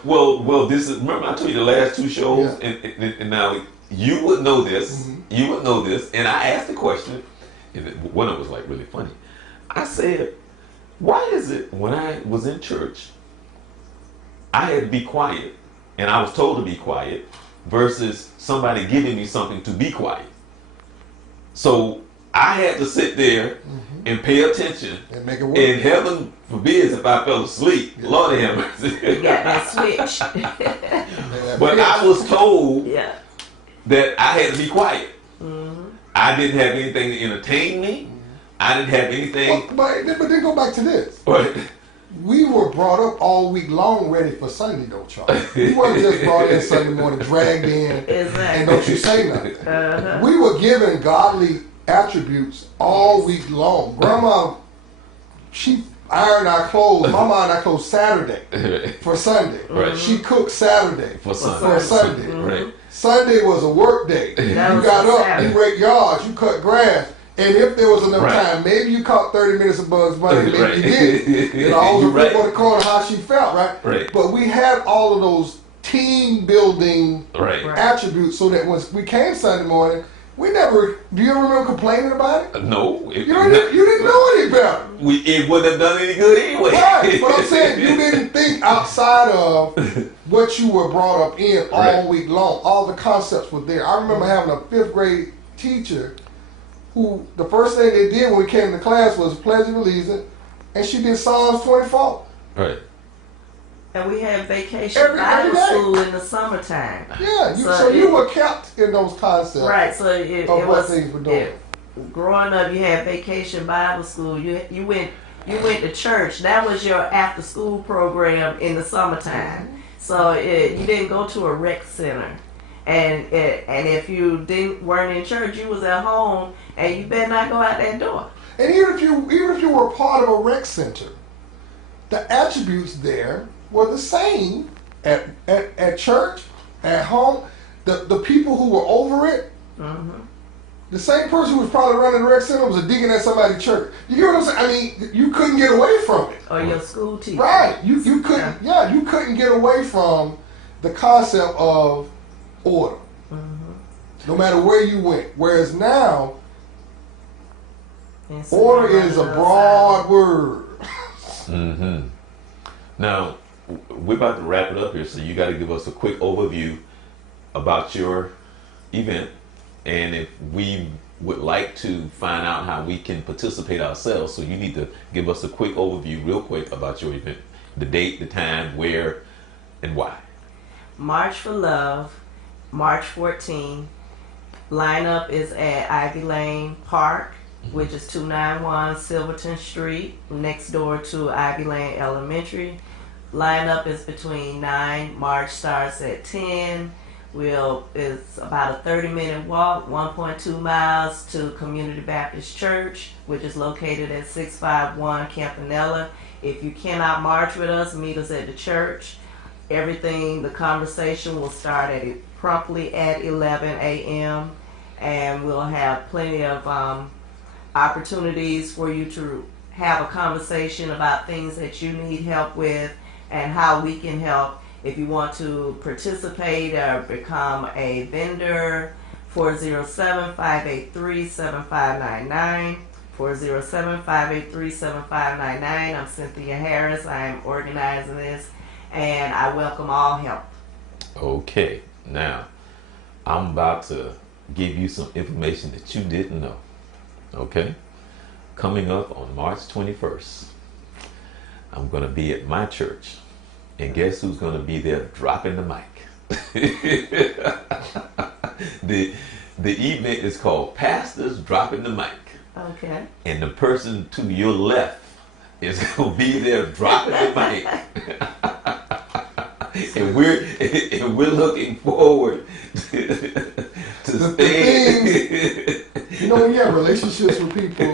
Well. This is. Remember, I told you the last two shows, and now you would know this. You would know this, and I asked the question, and one of it was like really funny. I said, "Why is it when I was in church, I had to be quiet, and I was told to be quiet, versus somebody giving me something to be quiet? So I had to sit there and pay attention. And make it work. And heaven forbids if I fell asleep. Yeah. Lord have mercy. You got that switch. But I was told Yeah. that I had to be quiet. Mm-hmm. I didn't have anything to entertain me. I didn't have anything. But then go back to this. But We were brought up all week long ready for Sunday, though, Charles. We weren't just brought in Sunday morning, dragged in, Exactly. and don't you say nothing. Uh-huh. We were given godly attributes all week long. Grandma, she ironed our clothes. Mama ironed our clothes Saturday for Sunday. Right. She cooked Saturday for for Sunday. Sunday. Right. Sunday was a work day. That You was got a up, Saturday. you raked yards, you cut grass. And if there was enough Right. time, maybe you caught 30 minutes of Bugs Bunny, maybe Right. you did. It always You're right. on the corner how she felt, right? Right. But we had all of those team building Right. Right. attributes so that when we came Sunday morning, we never, do you ever remember complaining about it? No. You didn't know any better. It wouldn't have done any good anyway. Right, but I'm saying you didn't think outside of what you were brought up in all Right. week long. All the concepts were there. I remember having a 5th grade teacher who the first thing they did when we came to class was Pledge of Allegiance, and she did Psalms 24. Right. And we had vacation Every Bible day. school in the summertime. Yeah, So so you it- were kept in those concepts Right, so it of what was things were doing. growing up. You had vacation Bible school. You went to church. That was your after school program in the summertime. So you didn't go to a rec center, and if you weren't in church, you was at home, and you better not go out that door. And even if you were part of a rec center, the attributes there were the same at church, at home. The people who were over it, the same person who was probably running the rec center was a deacon at somebody's church. You hear what I'm saying? I mean, you couldn't get away from it. Or your school teacher. Right. You couldn't. Yeah, you couldn't get away from the concept of order, no matter where you went. Whereas now, And so order you're is a running broad word. Mm-hmm. Now, we're about to wrap it up here, so you got to give us a quick overview about your event. And if we would like to find out how we can participate ourselves, so you need to give us a quick overview real quick about your event. The date, the time, where, and why. March for Love, March 14. Lineup is at Ivy Lane Park, which is 291 Silverton Street, next door to Ivy Lane Elementary. Lineup is between 9. March starts at 10. It's about a 30-minute walk, 1.2 miles to Community Baptist Church, which is located at 651 Campanella. If you cannot march with us, meet us at the church. The conversation will start promptly at 11 a.m. and we'll have plenty of opportunities for you to have a conversation about things that you need help with and how we can help. If you want to participate or become a vendor, 407-583-7599. 407-583-7599. I'm Cynthia Harris. I am organizing this, and I welcome all help. Okay, now I'm about to give you some information that you didn't know. Okay, coming up on March 21st, I'm going to be at my church, and guess who's going to be there dropping the mic? The event is called Pastors Dropping the Mic. Okay. And the person to your left is going to be there dropping the mic. and we're looking forward to staying. You know, when you have relationships with people,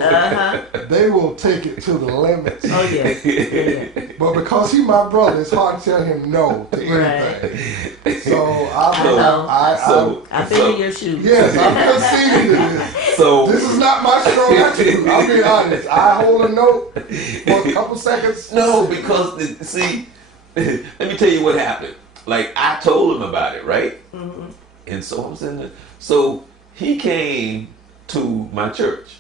they will take it to the limits. Oh, yes. Yeah. But because he's my brother, it's hard to tell him no to anything. So I feel in your shoes. Yes, I'm conceding this. So This is not my strong attribute. I'll be honest. I hold a note for a couple seconds. no, because see, let me tell you what happened. Like I told him about it, right? Mm-hmm. And so I'm saying that. So he came to my church,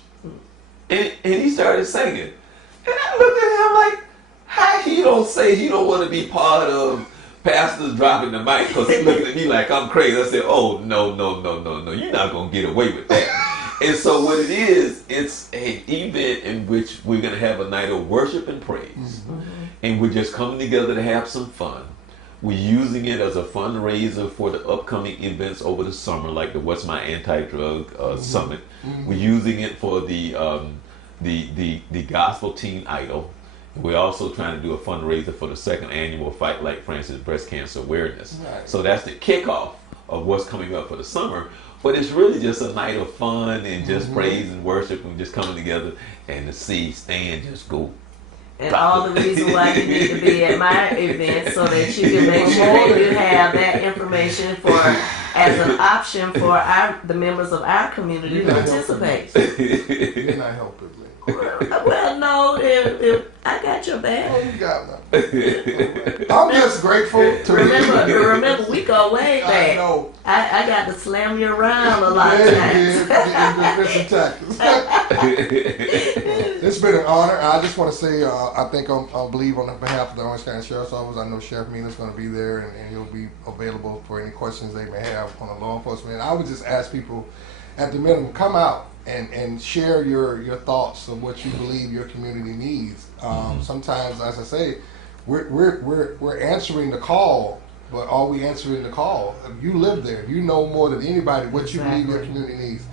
and he started singing, and I looked at him like, how he don't say he don't want to be part of Pastors Dropping the Mic? Because he looked at me like I'm crazy. I said, oh no, you're not gonna get away with that. And so what it is, it's an event in which we're going to have a night of worship and praise. And we're just coming together to have some fun. We're using it as a fundraiser for the upcoming events over the summer, like the What's My Anti-Drug Summit. We're using it for the Gospel Teen Idol. We're also trying to do a fundraiser for the second annual Fight Like Francis Breast Cancer Awareness. Right. So that's the kickoff of what's coming up for the summer. But it's really just a night of fun and just praise and worship and just coming together and to see Stan just go. And all the reason why you need to be at my event so that you can make sure that you have that information for as an option for the members of our community to participate. You're not helping me. Well, no, if I got your back. Oh, you got me. I'm just grateful to Remember, we go way back. I know. I got to slam you around a lot of times. It's been an honor. I just want to say, I think I'll believe on behalf of the Orange County Sheriff's Office. I know Sheriff Mina's going to be there, and he'll be available for any questions they may have on the law enforcement. And I would just ask people, at the minimum, come out and share your thoughts of what you believe your community needs. Sometimes, as I say, we're answering the call. But are we answering the call? You live there. You know more than anybody what you believe your community needs.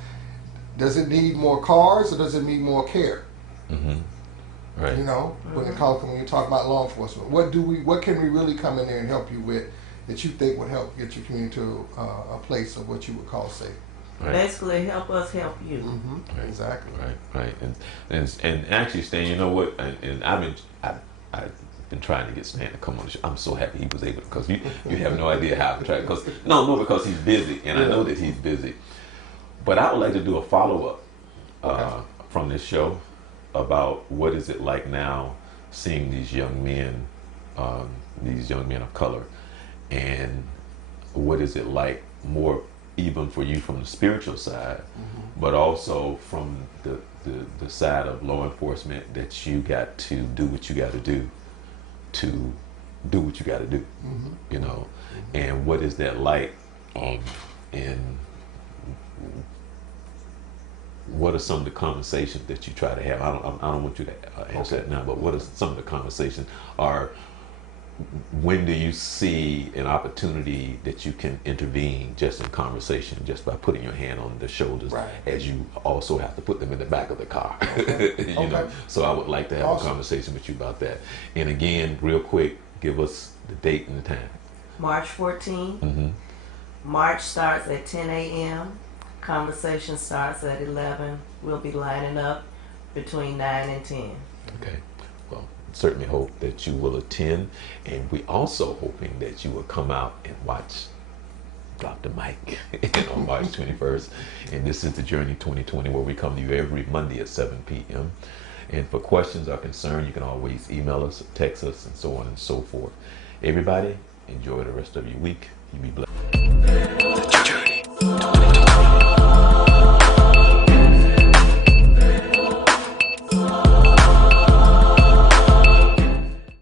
Does it need more cars or does it need more care? Right. You know, when you talk about law enforcement, what can we really come in there and help you with that you think would help get your community to a place of what you would call safe? Right. Basically, help us help you. Right. Exactly. Right. And actually, Stan, you know what? And I've been trying to get Stan to come on the show. I'm so happy he was able to, because you have no idea how I've tried. Because he's busy, and I know that he's busy. But I would like to do a follow up from this show about what is it like now seeing these young men of color, and what is it like more even for you from the spiritual side, but also from the side of law enforcement, that you got to do what you got to do to do what you got to do, you know, and what is that like, and what are some of the conversations that you try to have? I don't want you to answer that now, but what are some of the conversations? When do you see an opportunity that you can intervene just in conversation, just by putting your hand on the shoulders, as you also have to put them in the back of the car? You know, so I would like to have a conversation with you about that. And again, real quick, give us the date and the time. March 14th. March starts at 10 a.m. Conversation starts at 11. We'll be lining up between 9 and 10. Okay. Well, certainly hope that you will attend, and we also hoping that you will come out and watch Drop the Mic on March 21st. And this is the Journey 2020, where we come to you every Monday at 7 p.m. And for questions or concern, you can always email us, text us, and so on and so forth. Everybody, enjoy the rest of your week. You be blessed.